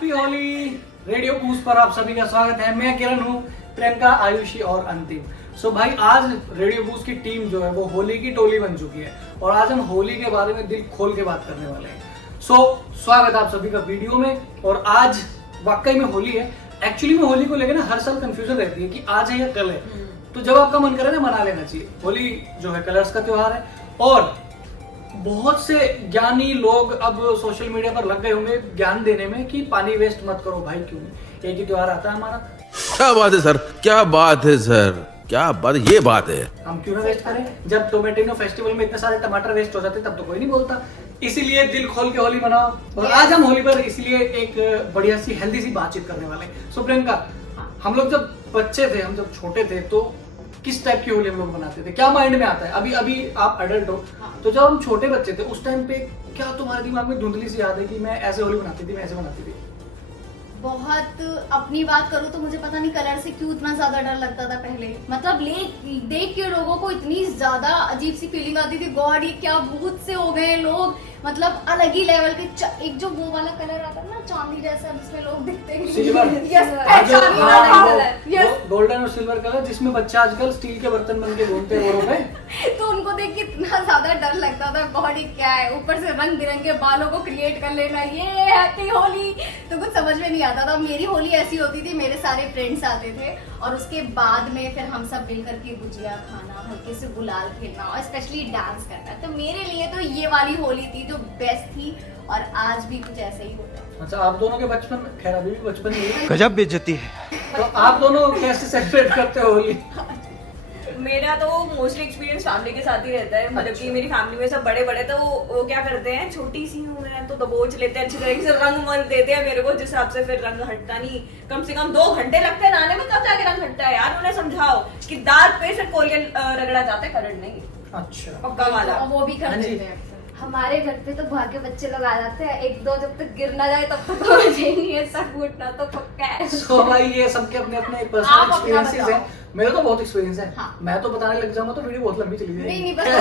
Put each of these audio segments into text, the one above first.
Happy Holi. Radio boost पर आप सभी का स्वागत है। मैं किरण हूँ, प्रियंका, आयुषी और अंतिम। सो भाई, आज रेडियो बूस्ट की टीम जो है वो होली की टोली बन चुकी है और आज हम होली के बारे में दिल खोल के बात करने वाले हैं। सो स्वागत आप सभी का वीडियो में। और आज वाकई में होली है। एक्चुअली में होली को लेकर ना हर साल कंफ्यूजन रहती है कि आज है या कल है। तो जब आपका मन करे ना, मना लेना चाहिए। होली जो है कलर्स का त्योहार है और बहुत से ज्ञानी लोग अब सोशल मीडिया पर लग गए होंगे ज्ञान देने में कि पानी वेस्ट मत करो। भाई क्यों नहीं, एक ही त्योहार आता है हमारा। क्या बात है सर, क्या बात है सर, क्या बात, ये बात है। हम क्यों ना वेस्ट करें। जब टोमेटिनो फेस्टिवल में इतने सारे टमाटर वेस्ट हो जाते तब तो कोई नहीं बोलता। इसीलिए दिल खोल के होली मनाओ। और आज हम होली पर इसलिए एक बढ़िया सी हेल्दी सी बातचीत करने वाले हैं। सो प्रियंका, हम लोग जब बच्चे थे, हम जब छोटे थे, तो किस टाइप की होली हम लोग बनाते थे? क्या माइंड में आता है? अभी आप एडल्ट हो, तो जब हम छोटे बच्चे थे उस टाइम पे क्या तुम्हारे दिमाग में धुंधली सी याद है कि मैं ऐसे होली बनाती थी, मैं ऐसे बनाती थी? बहुत अपनी बात करूँ तो मुझे पता नहीं कलर से क्यों इतना ज्यादा डर लगता था पहले। मतलब देख के लोगों को इतनी ज्यादा अजीब सी फीलिंग आती थी, गॉड ये क्या भूत से हो गए लोग। मतलब अलग ही लेवल के एक जो वो वाला कलर आता है ना, चांदी जैसा, जिसमें लोग दिखते हैं सिल्वर। यस, गोल्डन और सिल्वर कलर, जिसमें बच्चे आजकल स्टील के बर्तन बन के घूमते हैं वो में। तो उनको देख के इतना ज्यादा डर लगता था, गॉड ये क्या है। ऊपर से रंग बिरंगे बालों को क्रिएट कर लेना, ये हैप्पी होली, तो कुछ समझ में नहीं आता था। मेरी होली ऐसी होती थी, मेरे सारे फ्रेंड्स आते थे और उसके बाद में फिर हम सब मिल करके गुजिया खाना, हल्के से गुलाल खेलना और स्पेशली डांस करना। तो मेरे लिए तो ये वाली होली थी जो बेस्ट थी और आज भी कुछ ऐसे ही होता है। अच्छा, आप दोनों के बचपन, खैर अभी भी बचपन ही है, गजब बेइज्जती है। तो आप दोनों कैसे सेलिब्रेट करते हो होली? मेरा तो मोस्टली एक्सपीरियंस फैमिली के साथ ही रहता है। मतलब कि मेरी फैमिली में सब बड़े बड़े, तो वो क्या करते हैं, छोटी सी हूँ मैं तो दबोच लेते हैं, अच्छी तरीके से रंग मल देते हैं मेरे को, जिस हिसाब से फिर रंग हटता नहीं। कम से कम 2 घंटे लगते हैं नहाने में, तब जाके रंग हटता है यार। उन्हें समझाओ कि दांत पे से कोलियन रगड़ा जाता है, करंट नहीं। अच्छा, पक्का वाला। और वो भी कर हाँ जी। देते हैं। हमारे घर पे तो भागे बच्चे लोग आ जाते हैं, 1-2 जब तक गिर ना जाए तब तक समझ ही नहीं है, सब फूटना तो पक्का है। सो भाई, ये सबके अपने अपने पर्सनल आप अपना एक्सपीरियंसेस बताओ। हैं। मेरा तो बहुत एक्सपीरियंस है। हाँ। मैं तो बताने लग जाऊंगा तो वीडियो बहुत लंबी चली नहीं जाएगी। नहीं, बस एक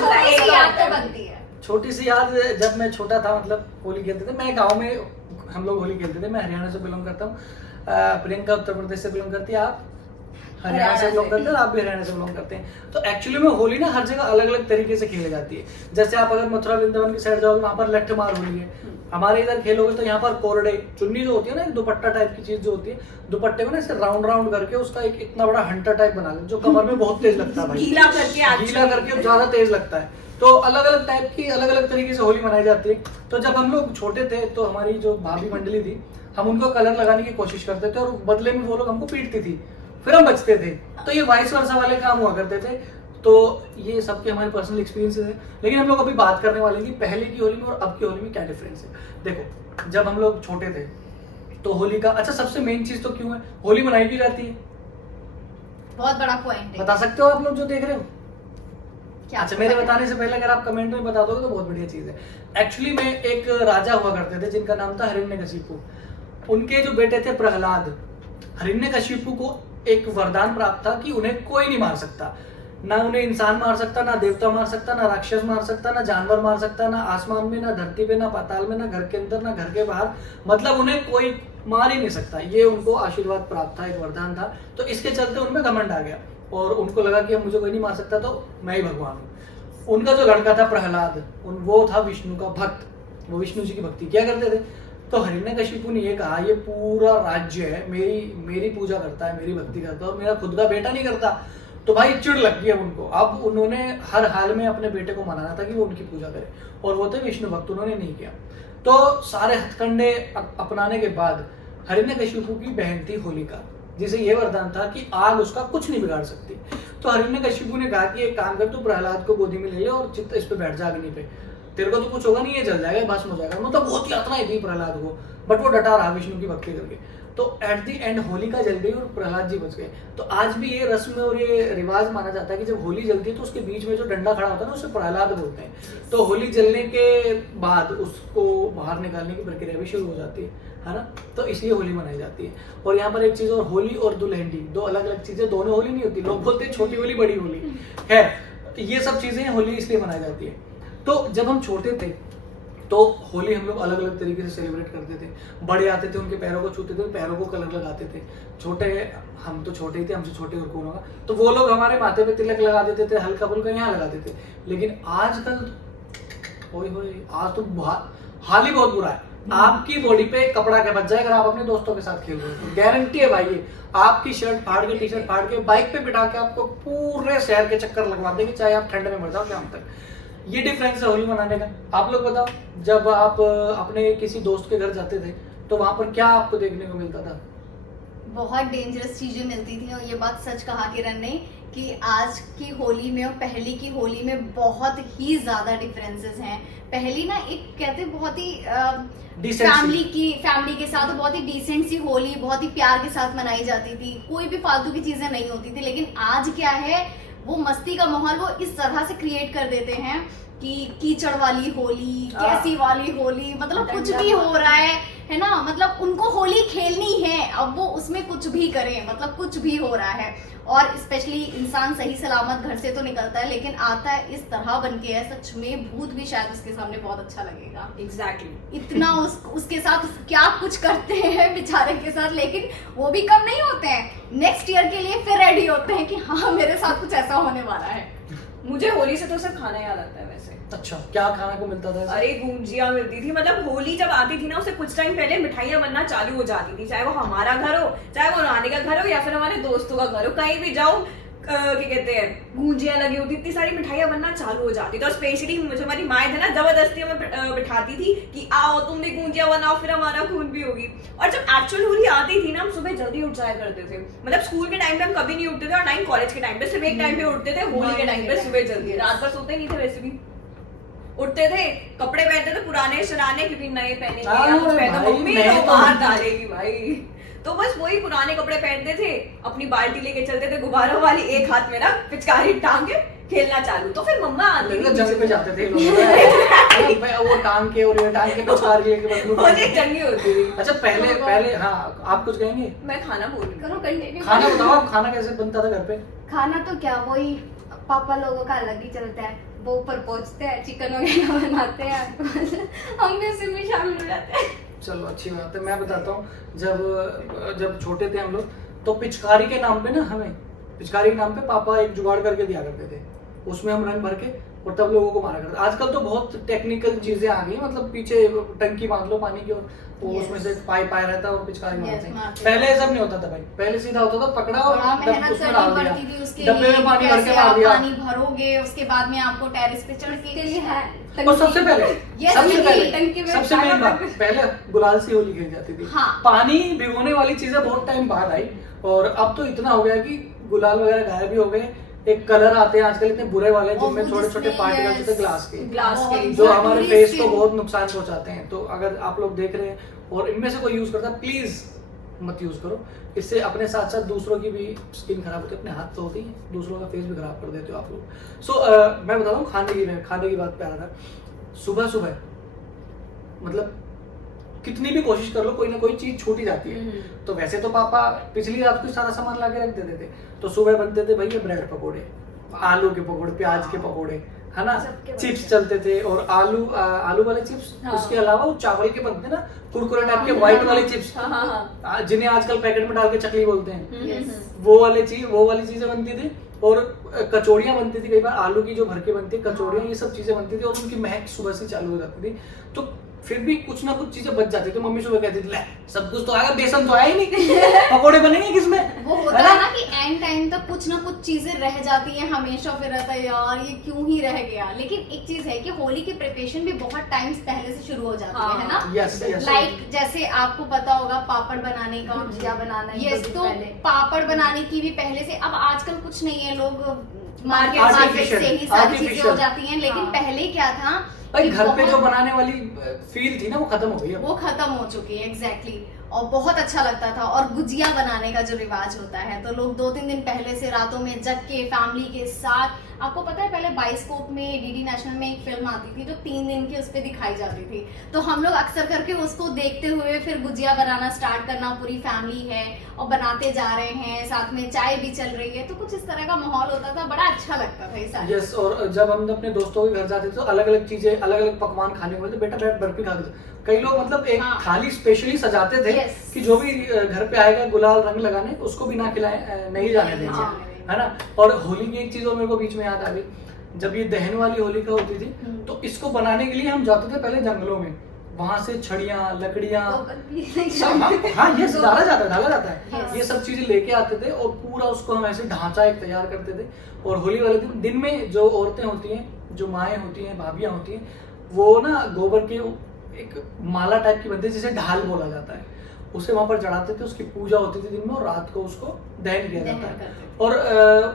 छोटी सी याद तो बनती है। छोटी सी याद, जब मैं छोटा था, मतलब होली खेलते थे, मैं गांव में हम लोग होली खेलते थे। मैं हरियाणा से बिलोंग करता हूँ, प्रियंका उत्तर प्रदेश से बिलोंग करती है, आप हरियाणा से बिलोंग करते हैं, आप भी हरियाणा से बिलोंग करते हैं। तो एक्चुअली में होली ना हर जगह अलग अलग तरीके से खेली जाती है। जैसे आप अगर मथुरा वृंदावन की साइड जाओगे, वहाँ पर लठ मार होली है। हमारे इधर खेलोगे तो यहाँ पर कोरडे, चुन्नी जो होती है ना, एक दुपट्टा टाइप की चीज जो होती है, दुपट्टे को ना ऐसे राउंड राउंड करके उसका एक इतना बड़ा हंटर टाइप बना लेते, जो कमर में बहुत तेज लगता है भाई। गीला करके गीला करके ज्यादा तेज लगता है। तो अलग अलग टाइप की, अलग अलग तरीके से होली मनाई जाती है। तो जब हम लोग छोटे थे तो हमारी जो भाभी मंडली थी, हम उनको कलर लगाने की कोशिश करते थे और बदले में वो लोग हमको पीटती थी, फिर हम बचते थे। तो ये वाइस वर्सा वाले काम हुआ करते थे। तो ये सबके हमारे पर्सनल एक्सपीरियंसेस है। लेकिन हम लोग अभी बात करने वाले हैं कि पहले की होली में और अब की होली में क्या डिफरेंस है। देखो, जब हम लोग छोटे थे तो होली का, अच्छा सबसे मेन चीज तो क्यों है होली मनाई भी जाती है, बहुत बड़ा पॉइंट है। बता सकते हो आप लोग जो देख रहे हो? क्या अच्छा, मेरे बताने से पहले अगर आप कमेंट में बता दोगे तो बहुत बढ़िया चीज है। एक्चुअली में एक राजा हुआ करते थे जिनका नाम था हिरण्यकशिपु। उनके जो बेटे थे प्रहलाद, हिरण्यकशिपु को एक वरदान प्राप्त था कि उन्हें कोई नहीं मार सकता। ना उन्हें इंसान मार सकता, ना देवता मार सकता, ना राक्षस मार सकता, ना जानवर मार सकता, ना आसमान में, ना धरती पे, ना पाताल में, ना घर के अंदर, ना घर के बाहर। मतलब उन्हें कोई मार ही नहीं सकता। ये उनको आशीर्वाद प्राप्त था, एक वरदान था। तो इसके चलते उनमें घमंड आ गया और उनको लगा कि अब मुझे कोई नहीं मार सकता तो मैं ही भगवान हूँ। उनका जो लड़का था प्रहलाद, वो था विष्णु का भक्त। वो विष्णु जी की भक्ति क्या करते थे। तो हिरण्यकशिपु ने ये कहा, ये पूरा राज्य है, मेरी पूजा करता है, मेरी भक्ति करता है और मेरा खुद का बेटा नहीं करता। तो भाई चिढ़ लग गई अब उनको। अब उन्होंने हर हाल में अपने बेटे को मनाना था कि वो उनकी पूजा करे, और वो थे विष्णु भक्त, उन्होंने नहीं किया। तो सारे हथकंडे अपनाने के बाद हिरण्यकशिपु की बहन थी होलिका, जिसे ये वरदान था कि आग उसका कुछ नहीं बिगाड़ सकती। तो हिरण्यकशिपु ने कहा कि एक काम कर, तू प्रहलाद को गोदी में ले ले और चित्त इस पे बैठ जा अग्नि पे, तेरे को तो कुछ होगा नहीं, ये जल जाएगा, भस्म हो जाएगा। मतलब बहुत यातनाएं थी प्रहलाद को, बट वो डटा रहा विष्णु की भक्ति करके। तो एट द एंड होलिका जल गई और प्रहलाद जी बच गए। तो आज भी ये रस्म और ये रिवाज माना जाता है कि जब होली जलती है तो उसके बीच में जो डंडा खड़ा होता है ना, उसे प्रहलाद बोलते हैं। तो होली जलने के बाद उसको बाहर निकालने की प्रक्रिया भी शुरू हो जाती है ना। तो इसलिए होली मनाई जाती है। और यहाँ पर एक चीज और, होली और दुल्हनडी दो अलग अलग चीजें, दोनों होली नहीं होती। लोग बोलते हैं छोटी होली बड़ी होली है, ये सब चीजें होली इसलिए मनाई जाती है। तो जब हम छोटे थे तो होली हम लोग अलग अलग तरीके से सेलिब्रेट करते थे। बड़े आते थे, उनके पैरों को छूते थे, पैरों को कलर लगाते थे। छोटे, हम तो छोटे ही थे, हमसे छोटे और कौन होगा, तो वो लोग हमारे माथे पे तिलक लगा देते थे, हल्का फुल्का यहाँ लगा देते थे। लेकिन आजकल ओए होए, आज तो हाल ही बहुत बुरा है। आपकी बॉडी पे कपड़ा क्या बच जाए अगर आप अपने दोस्तों के साथ खेल रहे हो, तो गारंटी है भाई ये आपकी शर्ट फाड़ के, टी शर्ट फाड़ के, बाइक पे बिठा के आपको पूरे शहर के चक्कर लगवा देंगे, चाहे आप ठंड में मर जाओ शाम तक। ये डिफरेंस है होली मनाने का। आप लोग बताओ, जब आप अपने किसी दोस्त के घर जाते थे तो वहां पर क्या आपको देखने को मिलता था? बहुत डेंजरस चीजें मिलती थी, और ये बात सच कहा किरण ने कि आज की होली में और पहले की होली में बहुत ही ज्यादा डिफरेंसेस हैं। पहली ना एक कहते बहुत ही Decency। फैमिली के साथ बहुत ही डिसेंट सी होली, बहुत ही प्यार के साथ मनाई जाती थी, कोई भी फालतू की चीजें नहीं होती थी। लेकिन आज क्या है, वो मस्ती का माहौल वो इस तरह से क्रिएट कर देते हैं कि कीचड़ वाली होली, कैसी वाली होली, मतलब कुछ भी हो रहा है ना, मतलब उनको होली खेलनी है, अब वो उसमें कुछ भी करें, मतलब कुछ भी हो रहा है। और स्पेशली इंसान सही सलामत घर से तो निकलता है, लेकिन आता है इस तरह बन के है, सच में भूत भी शायद उसके सामने बहुत अच्छा लगेगा। एग्जैक्टली इतना उसके साथ क्या कुछ करते हैं बेचारे के साथ, लेकिन वो भी कम नहीं होते हैं, नेक्स्ट ईयर के लिए फिर रेडी होते हैं कि हाँ मेरे साथ कुछ ऐसा होने वाला है। मुझे होली से तो सिर्फ खाना याद आता है वैसे। अच्छा, क्या खाने को मिलता था ऐसा? अरे गुंजिया मिलती थी, मतलब होली जब आती थी ना उससे कुछ टाइम पहले मिठाइयाँ बनना चालू हो जाती थी, चाहे वो हमारा घर हो, चाहे वो नानी का घर हो, या फिर हमारे दोस्तों का घर हो, कहीं भी जाओ क्या कहते हैं गुंजिया लगी होती, इतनी सारी मिठाइयाँ बनना चालू हो जाती थी। और स्पेशली मुझे हमारी माएँ थे ना जबरदस्ती हमें बिठाती थी कि आओ तुम भी गुंजिया बनाओ, फिर हमारा खून भी होगी। और जब एक्चुअल होली आती थी ना, हम सुबह जल्दी उठ जाया करते थे, मतलब स्कूल के टाइम पे हम कभी नहीं उठते थे, और ना ही कॉलेज के टाइम पे, सिर्फ एक टाइम पे उठते थे, होली के टाइम पे सुबह जल्दी। रात भर सोते नहीं थे, वैसे भी उठते थे, कपड़े पहनते थे पुराने शराने, क्योंकि नए पहने मम्मी तो बाहर डालेगी भाई, तो बस वही पुराने कपड़े पहनते थे, अपनी बाल्टी लेके चलते थे गुब्बारों वाली, एक हाथ में ना पिचकारी टांग के खेलना चालू। तो फिर मम्मा आती थी, जंग पे जाते थे लोग वो टांग के और ये टांग के पिचकारी लेके बंदूक जंगी होती थी। अच्छा, पहले हाँ, आप कुछ कहेंगे? मैं खाना बोल रही हूँ। करो कंटिन्यू। खाना बताओ, खाना कैसे बनता था घर पे? खाना तो क्या, वही पापा लोगों का अलग ही चलता है, वो ऊपर पहुंचते हैं, चिकन वगैरह बनाते हैं, हम भी उसी में शामिल हो जाते हैं। चलो अच्छी बात है। मैं बताता हूँ, जब छोटे थे हम लोग, तो पिचकारी के नाम पे ना, हमें पिचकारी के नाम पे पापा एक जुगाड़ करके दिया करते थे, उसमें हम रंग भर के और तब लोगों को मारा करते। आजकल तो बहुत टेक्निकल चीजें आ गई, मतलब पीछे टंकी बांध लो पानी की, और वो उसमें से पाइप आया रहता है और पिचकारी मारते हैं। पहले सब नहीं होता था भाई, पहले सीधा होता था, पकड़ा और उसमें डाल दिया, डब्बे में पानी भर के मार दिया। पानी भरोगे, उसके बाद में आपको टेरेस पे चढ़ के और सबसे मेन बात, पहले गुलाल से होली खेली जाती थी। हाँ। पानी भिगोने वाली चीजें बहुत टाइम बाद आई, और अब तो इतना हो गया कि गुलाल वगैरह गायब भी हो गए। एक कलर आते हैं आजकल इतने बुरे वाले, जिनमें छोटे छोटे पार्टिकल्स होते हैं ग्लास के, जो हमारे फेस को बहुत नुकसान पहुंचाते हैं। तो अगर आप लोग देख रहे हैं और इनमें से कोई यूज करता है, प्लीज मत यूज करो, इससे अपने साथ साथ दूसरों की भी स्किन खराब होती है, अपने हाथ तो होती है, दूसरों का फेस भी खराब कर देते हो आप लोग। सो मैं बताता हूँ खाने की बात पे आ रहा था। सुबह मतलब कितनी भी कोशिश कर लो, कोई ना कोई चीज छूट ही जाती है। तो वैसे तो पापा पिछली रात को सारा सामान ला के रख देते थे, तो सुबह बनते थे भैया ब्रेड पकोड़े, आलू के पकोड़े, प्याज के पकोड़े, है ना, चिप्स चलते थे, और आलू वाले चिप्स। उसके अलावा वो चावल के बनते ना कुरकुरे टाइप के व्हाइट वाले चिप्स, जिन्हें आजकल पैकेट में डाल के चकली बोलते हैं, वो वाली चीजें बनती थी। और कचौड़ियाँ बनती थी, कई बार आलू की जो भर के बनती है कचौड़ियाँ, ये सब चीजें बनती थी, और उनकी महक सुबह से चालू हो जाती थी। तो फिर भी कुछ ना कुछ चीजें बच जाती थी। मम्मी सुबह कहती थी, ले सब कुछ तो आएगा, बेसन तो आया ही नहीं, पकोड़े बनेंगे किसमें? वो होता है ना कि एंड टाइम तक कुछ ना कुछ चीजें रह जाती हैं हमेशा, फिर रहता है यार ये क्यों ही रह गया। लेकिन एक चीज है कि होली की प्रिपरेशन भी बहुत टाइम्स पहले से शुरू हो जाती है ना। यस लाइक जैसे आपको पता होगा पापड़ बनाने का, गुजिया बनाना, यस, तो पापड़ बनाने की भी पहले से, अब आजकल कुछ नहीं है, लोग मार्केट से ही सारी चीजें हो जाती हैं। लेकिन पहले क्या था भाई, घर पे जो बनाने वाली फील थी ना, वो खत्म हो गई है, वो खत्म हो चुकी है। एग्जैक्टली। और बहुत अच्छा लगता था। और गुजिया बनाने का जो रिवाज होता है, तो लोग 2-3 दिन पहले से रातों में जग के फैमिली के साथ आपको पता है पहले बाइस्कोप में डीडी नेशनल में एक फिल्म आती थी जो 3 दिन की उस पर दिखाई जाती थी, तो हम लोग अक्सर करके उसको देखते हुए फिर गुजिया बनाना स्टार्ट करना, पूरी फैमिली है और बनाते जा रहे हैं, साथ में चाय भी चल रही है, तो कुछ इस तरह का माहौल होता था, बड़ा अच्छा लगता था ये सारा। यस, और जब हम अपने दोस्तों के घर जाते थे तो अलग अलग चीजें, अलग अलग पकवान खाने को मिलते, बेटा बैठ बर्फी खा के। कई लोग मतलब एक हाँ। थाली स्पेशली सजाते थे Yes. कि जो भी घर पे आएगा गुलाल रंग लगाने उसको भी ना खिलाए, नहीं जाने देंगे, हाँ। है ना। और होली की एक चीज और मेरे को बीच में याद आ गई, जब ये दहन वाली होलिका होती थी तो इसको बनाने के लिए हम जाते थे पहले जंगलों में, वहां से छड़ियां, लकड़ियां, हाँ ये डाला जाता है Yes. ये सब चीजें लेके आते थे और पूरा उसको हम ऐसे ढांचा एक तैयार करते थे। और होली वाले दिन में जो औरतें होती हैं, जो माएँ होती हैं, भाभियां होती हैं, वो ना गोबर के एक माला टाइप की बनती है जिसे ढाल बोला जाता है, उसे वहां पर चढ़ाते थे, उसकी पूजा होती थी दिन में और रात को उसको दहन किया जाता है। और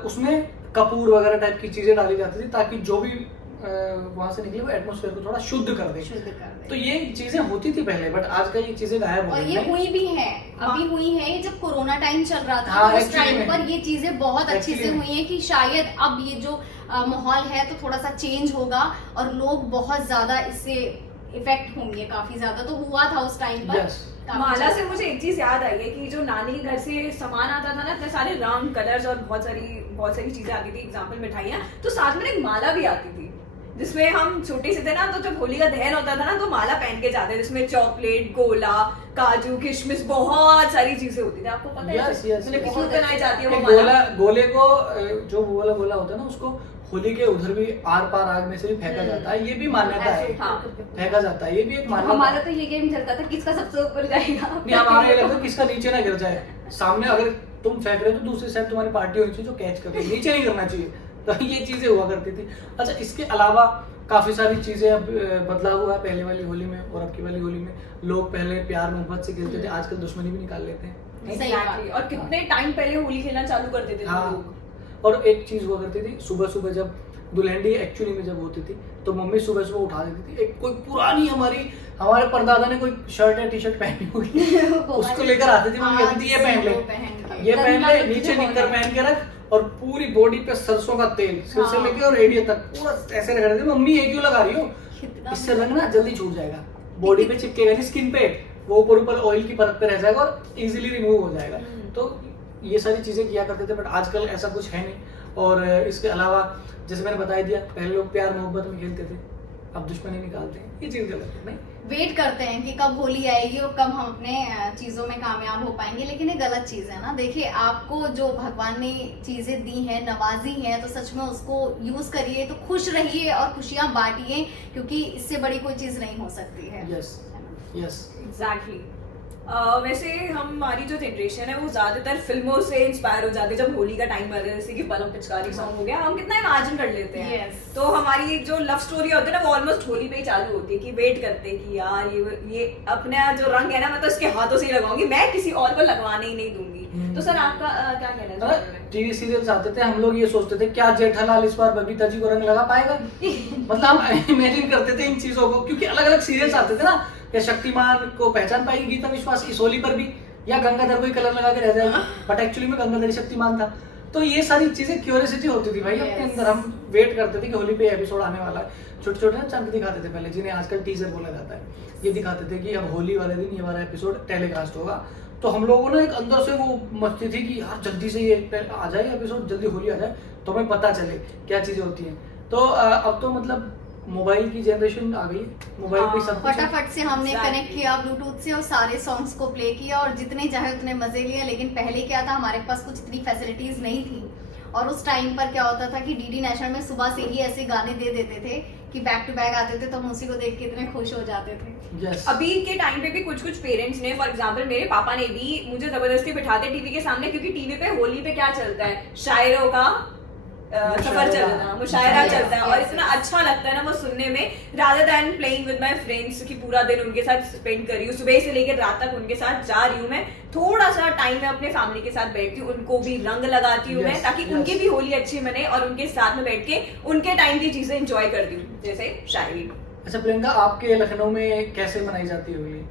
उसमें कपूर वगैरह टाइप की चीजें डाली जाती थी ताकि जो भी वहां से निकले वो एटमॉस्फेयर को थोड़ा शुद्ध कर दे। तो ये चीजें होती थी पहले, बट आजकल ये चीजें गायब हो और गई ये हैं। हुई भी है, अभी हुई है, ये जब कोरोना टाइम चल रहा था हाँ, तो उस actually टाइम में। पर ये चीजें बहुत अच्छे से Actually में। हुई हैं कि शायद अब ये जो माहौल है तो थोड़ा सा चेंज होगा और लोग बहुत ज्यादा इससे इफेक्ट होंगे, काफी ज्यादा तो हुआ था उस टाइम पर। Yes. काफी माला ज्यादा। से मुझे एक चीज याद आई है कि जो नानी के घर से सामान आता था ना, इतने सारे रंग, कलर्स और बहुत सारी चीजें आती थी, एग्जाम्पल मिठाइयाँ, तो साथ में एक माला भी आती थी जिसमें हम छोटे से थे ना, तो जब होली का दहन होता था ना तो माला पहन के जाते थे, जिसमें चॉकलेट, गोला, काजू, किशमिश, बहुत सारी चीजें होती थी। आपको पता है Yes, yes, मतलब yes. क्यों बनाई जाती है वो एक माला? गोले को जो वो वाला गोला होता है ना, उसको होली के उधर भी आर पार आग में से भी फेंका जाता है, ये भी मान्यता है, हाँ। फेंका जाता है, ये भी एक मान्यता हमारा है। तो ये गेम चलता था किसका सबसे ऊपर जाएगा। नहीं, हमारा ये लगता है किसका नीचे ना गिर जाए। सामने अगर तुम फेंक रहे हो तो दूसरी साइड तुम्हारी पार्टी होनी चाहिए जो कैच कर रही है, नीचे नहीं करना चाहिए। तो ये चीजें हुआ करती थी। अच्छा, इसके अलावा काफी सारी चीजें अब बदलाव हुआ है पहले वाली होली में और अब की वाली होली में। लोग पहले प्यार मोहब्बत से खेलते थे, आजकल दुश्मनी भी निकाल लेते हैं। सही बात। Exactly. और कितने टाइम पहले होली खेलना चालू करते थे हाँ, लोग। और एक चीज हुआ करती थी, सुबह सुबह जब दुल्हनडी एक्चुअली में जब होती थी तो मम्मी सुबह सुबह उठा देती थी। एक कोई पुरानी हमारे परदादा ने कोई शर्ट या टी शर्ट पहनी होगी, उसको लेकर आती थी, मम्मी कहती थी ये पहन ले, ये पहन ले, नीचे निक्कर पहन के रख और पूरी बॉडी पे सरसों का तेल सिर से लेके और एड़िया तक पूरा ऐसे रगड़ देती। मम्मी ये क्यों लगा रही हो? इससे रंग ना जल्दी छूट जाएगा, बॉडी पे चिपकेगा नहीं, स्किन पे, वो ऊपर ऑयल की परत पे रह जाएगा और इजीली रिमूव हो जाएगा। तो ये सारी चीजें किया करते थे, बट आजकल ऐसा कुछ है नहीं। और इसके अलावा जैसे मैंने बता दिया, पहले लोग प्यार मोहब्बत में खेलते थे, अब दुश्मनी निकालते हैं, ये चीज गलत है। नहीं, वेट करते हैं कि कब होली आएगी और कब हम अपने चीजों में कामयाब हो पाएंगे, लेकिन ये गलत चीज है ना। देखिए, आपको जो भगवान ने चीजें दी हैं, नवाजी हैं, तो सच में उसको यूज करिए, तो खुश रहिए और खुशियां बांटिए, क्योंकि इससे बड़ी कोई चीज नहीं हो सकती है। Yes yes. एग्जैक्टली। वैसे हमारी जो जनरेशन है वो ज्यादातर फिल्मों से इंस्पायर हो जाती है। जब होली का टाइम आता है, जैसे कि पलम पिचकारी सॉन्ग हो गया, हम कितना इमेजिन कर लेते हैं। Yes. तो हमारी जो लव स्टोरी होती है ना, वो ऑलमोस्ट होली पे ही चालू होती है कि वेट करते हैं कि यार ये अपना जो रंग है ना, मैं तो इसके हाथों से ही लगाऊंगी, मैं किसी और को लगवाने ही नहीं दूंगी। तो सर आपका क्या कहना है इस बारे में? टीवी सीरियल्स आते थे, हम लोग ये सोचते थे क्या जेठालाल इस बार बबीता जी को रंग लगा पाएगा। मतलब हम इमेजिन करते थे इन चीजों को, क्योंकि अलग अलग सीरियल्स आते थे ना, या शक्तिमान को पहचान पाएगी गीता विश्वास इस होली पर भी, या गंगाधर को ही कलर लगा के रह जाएगी, बट एक्चुअली में गंगाधर ही शक्तिमान था। तो ये सारी चीजें क्यूरियोसिटी होती थी भाई अपने अंदर, हम वेट करते थे कि होली पे एपिसोड आने वाला है। छोटे छोटे ना चंक दिखाते थे पहले, जिन्हें आजकल टीजर बोला जाता है, ये दिखाते थे कि अब होली वाले दिन ये वाला एपिसोड टेलीकास्ट होगा। तो हम लोगों ने एक अंदर से वो मस्ती थी कि यार जल्दी से ये आ जाए एपिसोड, जल्दी होली आ जाए तो हमें पता चले क्या चीजें होती हैं। तो अब तो मतलब मोबाइल की जनरेशन आ गई, मोबाइल पे सब कुछ है। फटाफट से हमने Exactly. कनेक्ट किया ब्लूटूथ से और सारे सॉन्ग्स को प्ले किया और जितने चाहे उतने मजे लिए। लेकिन पहले क्या था, हमारे पास कुछ इतनी फैसिलिटीज नहीं थी, और उस टाइम पर क्या होता था कि डीडी नेशनल में सुबह से ही ऐसे गाने दे देते थे कि बैक टू बैक आते थे, तो हम उसी को देख के इतने खुश हो जाते थे। Yes. अभी के टाइम पे भी कुछ पेरेंट्स ने, फॉर एग्जांपल मेरे पापा ने भी मुझे जबरदस्ती बिठाते टीवी के सामने, क्योंकि टीवी पे होली पे क्या चलता है, शायरों का सफर चलना, मुशायरा Yes, चलता है, और yes, इतना yes. अच्छा लगता है ना वो सुनने में, rather than playing with my friends, कि पूरा दिन उनके साथ स्पेंड कर रही हूँ, सुबह से लेकर रात तक उनके साथ जा रही हूँ। मैं थोड़ा सा टाइम में अपने फैमिली के साथ बैठती हूँ, उनको भी रंग लगाती हूँ मैं, Yes, ताकि yes. उनकी भी होली अच्छी बने और उनके साथ में बैठ के उनके टाइम की चीजें एंजॉय करती हूँ, जैसे शायरी। अच्छा प्रियंका, आपके लखनऊ में कैसे मनाई जाती है होली?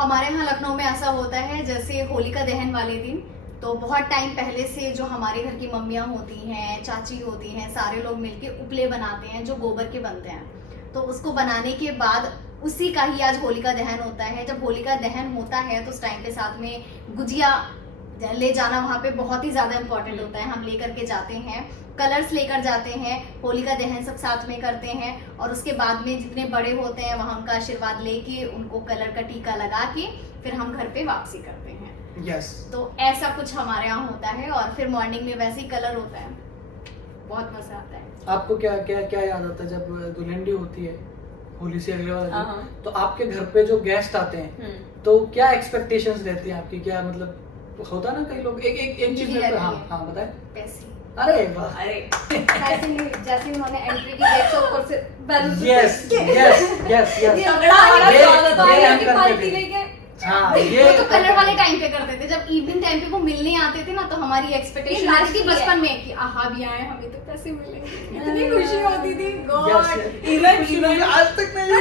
हमारे यहाँ लखनऊ में ऐसा होता है, जैसे होलिका दहन वाले दिन तो बहुत टाइम पहले से जो हमारे घर की मम्मियाँ होती हैं, चाची होती हैं, सारे लोग मिलके उपले बनाते हैं जो गोबर के बनते हैं। तो उसको बनाने के बाद उसी का ही आज होलिका दहन होता है। जब होलिका दहन होता है तो उस टाइम पे साथ में गुजिया ले जाना वहाँ पे बहुत ही ज़्यादा इम्पोर्टेंट होता है। हम लेकर के जाते हैं, कलर्स लेकर जाते हैं, होलिका दहन सब साथ में करते हैं और उसके बाद में जितने बड़े होते हैं वहाँ उनका आशीर्वाद लेके उनको कलर का टीका लगा के फिर हम घर पे वापसी करते हैं। यस तो ऐसा कुछ हमारे यहाँ होता है और फिर मॉर्निंग में वैसे ही कलर होता है, बहुत मजा आता है। आपको क्या क्या क्या याद आता है जब दुल्हन होती है होली से अगले वाला दिन? हाँ। तो आपके घर पे जो गेस्ट आते हैं तो क्या एक्सपेक्टेशंस रहती हैं आपकी? क्या मतलब होता है ना कई लोग एक चीज में, हाँ हाँ बताएं। पैसे अरे वाह, अरे ऐसे नहीं, जैसे उन्होंने एंट्री की गेट से ऊपर से balloon yes yes yes yes, तगड़ा वाला ये- स्वागत ये है। हम करते पार्टी थे। लेके हाँ ये ये तो कलर वाले टाइम पे करते थे। जब इवनिंग टाइम पे वो मिलने आते थे ना तो हमारी एक्सपेक्टेशन ये रहती थी last ही बचपन में कि आहा भी आए, हमें तो पैसे मिलेंगे। इतनी खुशी होती थी, Yes, गॉड। yes. इवन आज तक नहीं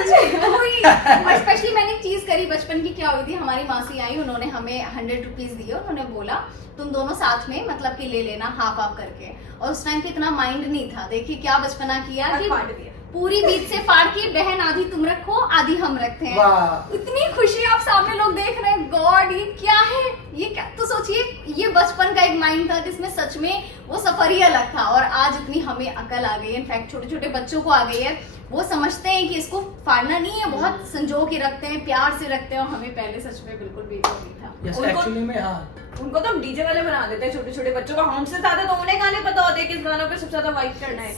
और स्पेशली मैंने एक चीज करी बचपन की, क्या हुई थी, हमारी मासी आई, उन्होंने हमें 100 रुपीज दिए। उन्होंने बोला तुम दोनों साथ में मतलब कि ले लेना हाफ हाफ करके। और उस टाइम पे इतना माइंड नहीं था। देखिए क्या बचपना किया कि फाड़ दिया। पूरी बीच से फाड़ के बहन आधी तुम रखो आधी हम रखते हैं। वाह। इतनी खुशी आप सामने लोग देख रहे हैं, गॉड ये क्या है, ये क्या। तो सोचिए ये बचपन का एक माइंड था जिसमें सच में वो सफर ही अलग था। और आज इतनी हमें अकल आ गई है, इनफैक्ट छोटे छोटे बच्चों को आ गई है। वो समझते हैं कि इसको फाड़ना नहीं है, बहुत संजो के रखते हैं, प्यार से रखते हैं। और हमें पहले सच में बिल्कुल भी नहीं था। यस उनको- एक्चुअली में हाँ उनको तो हम डीजे वाले बना देते हैं छोटे छोटे बच्चों को। हमसे ज्यादा तो उन्हें गाने पता होते हैं किस गानों पे सबसे ज्यादा वाइब करना है।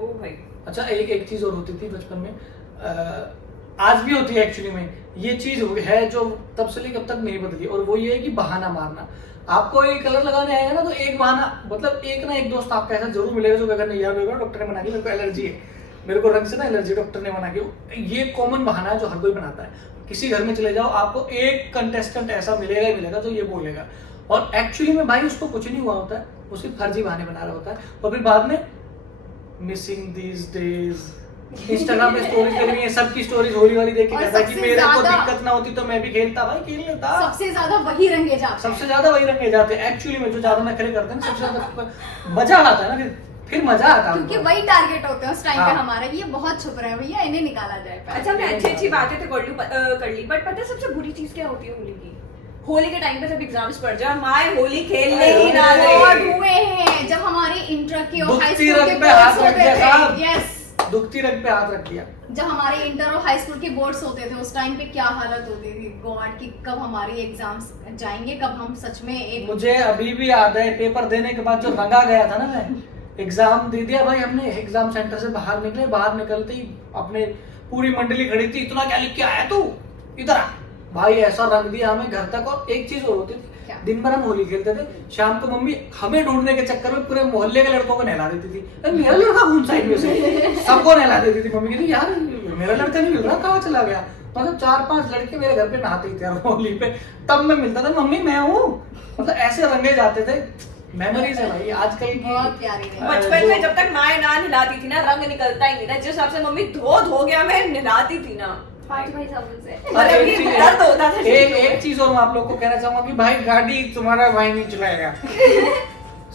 ओ भाई अच्छा एक चीज और होती थी बचपन में, आज भी होती है एक्चुअली में। ये चीज है जो तब से लेकर अब तक नहीं बदली, और वो ये है कि बहाना मारना। आपको एक कलर लगाने आएगा ना तो एक बहाना, मतलब एक ना एक दोस्त आपका ऐसा जरूर मिलेगा जो अगर नहीं यार मेरे को डॉक्टर ने मना किया, मेरे को एलर्जी है, मेरे को रंग से ना एलर्जी, डॉक्टर ने मना किया। ये कॉमन बहाना है जो हर कोई बनाता है। किसी घर में चले जाओ आपको एक कंटेस्टेंट ऐसा मिलेगा ही मिलेगा जो ये बोलेगा, और एक्चुअली में भाई उसको कुछ नहीं हुआ होता है, वो सिर्फ फर्जी बहाने बना रहा होता है। और फिर बाद में मिसिंग दीज डेज, इंस्टाग्राम पे स्टोरीज लग रही है, सबकी स्टोरीज होली वाली देख के और कहता है कि सबसे मेरे को ज्यादा- दिक्कत ना होती तो मैं भी खेलता, भाई खेल लेता। सबसे ज्यादा वही रंगे जाते हैं। सबसे ज्यादा वही रंगे जाते हैं एक्चुअली में, जो ज्यादा नखरे करते हैं ना, सबसे ज्यादा मजा आता है ना, फिर मजा आता है क्योंकि हमको। वही टारगेट होते हैं उस टाइम पे हाँ। हमारा, ये बहुत छुप रहे हैं भैया, इन्हें निकाला जाए पहले। अच्छा मैं अच्छी बातें तो कर ली, बट पता है सबसे बुरी चीज क्या होती है होली की? होली के टाइम पे जब एग्जाम्स पड़ जाए, माए होली खेलने ही ना और दे। हुए हैं जब हमारे इंटर के और हाई दुखती स्कूल रग के पे हाथ बोर्ड्स रख होते दिया साहब। थे। यस, दुखती रग पे हाथ रख दिया। जब हमारे इंटर और हाई स्कूल के बोर्ड्स होते थे उस टाइम पे क्या हालत होती थी, गॉड की कब हमारी एग्जाम्स जाएंगे, कब हम सच में एक मुझे अभी भी याद है पेपर देने के बाद जो रंगा गया था ना, मैं एग्जाम दे दिया भाई हमने, एग्जाम सेंटर से बाहर निकले, बाहर निकलते ही अपने पूरी मंडली खड़ी थी, इतना क्या लिख के आया तू, इधर आ भाई, ऐसा रंग दिया हमें घर तक। और एक चीज और होती थी, क्या? दिन भर हम होली खेलते थे, शाम को मम्मी हमें ढूंढने के चक्कर में पूरे मोहल्ले के लड़कों को नहला देती थी। अरे मेरा लड़का कौन सा इनमें से, सबको नहला देती थी। मम्मी कहती यार मेरा लड़का नहीं मिल रहा, कहाँ चला गया। मतलब 4-5 लड़के मेरे घर पे नहाते ही थे यार होली पे, तब मैं मिलता था, मम्मी मैं हूँ। मतलब ऐसे रंगे जाते थे, मेमोरीज है भाई आजकल की। बहुत प्यारी रही। बचपन में जब तक माए ना नहलाती थी ना, रंग निकलता ही नहीं था। जिस हिसाब से मम्मी धो गया मैं नहलाती थी ना, 5 भाई साबुन से। और मतलब एक कि चीज- दर्द होता था एक चीज और मैं आप लोग को कहना चाहूंगा कि भाई गाड़ी तुम्हारा भाई नहीं चलाएगा,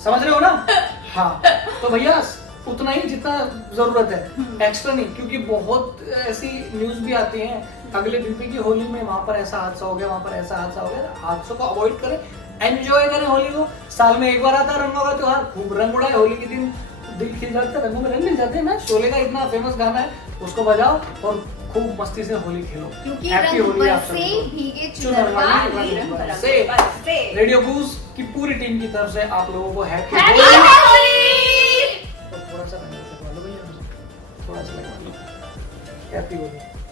समझ रहे हो ना? हाँ तो भैया उतना ही जितना जरूरत है, एक्स्ट्रा नहीं, क्योंकि बहुत ऐसी न्यूज भी आती हैं अगले बीपी की होली में वहां पर ऐसा हादसा हो गया, वहां पर ऐसा हादसा हो गया। हादसों को अवॉइड करें, एंजॉय करें होली को। साल में एक बार आता है रंगों का त्योहार, खूब रंग उड़ाए। होली के दिन दिल खिल जाता है, रंगों में रंग मिल जाते हैं ना। शोले का इतना फेमस गाना है, उसको बजाओ और खूब मस्ती से होली खेलो। क्योंकि Happy रंग होली आप बरसे सभी को। भीगे चुनर चुनरवा वाली नीरम रंग बरसे। से बरसे। रेडियो बूज की पूरी टीम की तरफ से आप लोगों को हैप्पी हैप्पी होली। होली। तो थोड़ा सा रंग लगवा लो भैया, थोड़ा सा लगवा लो। हैप्पी होली।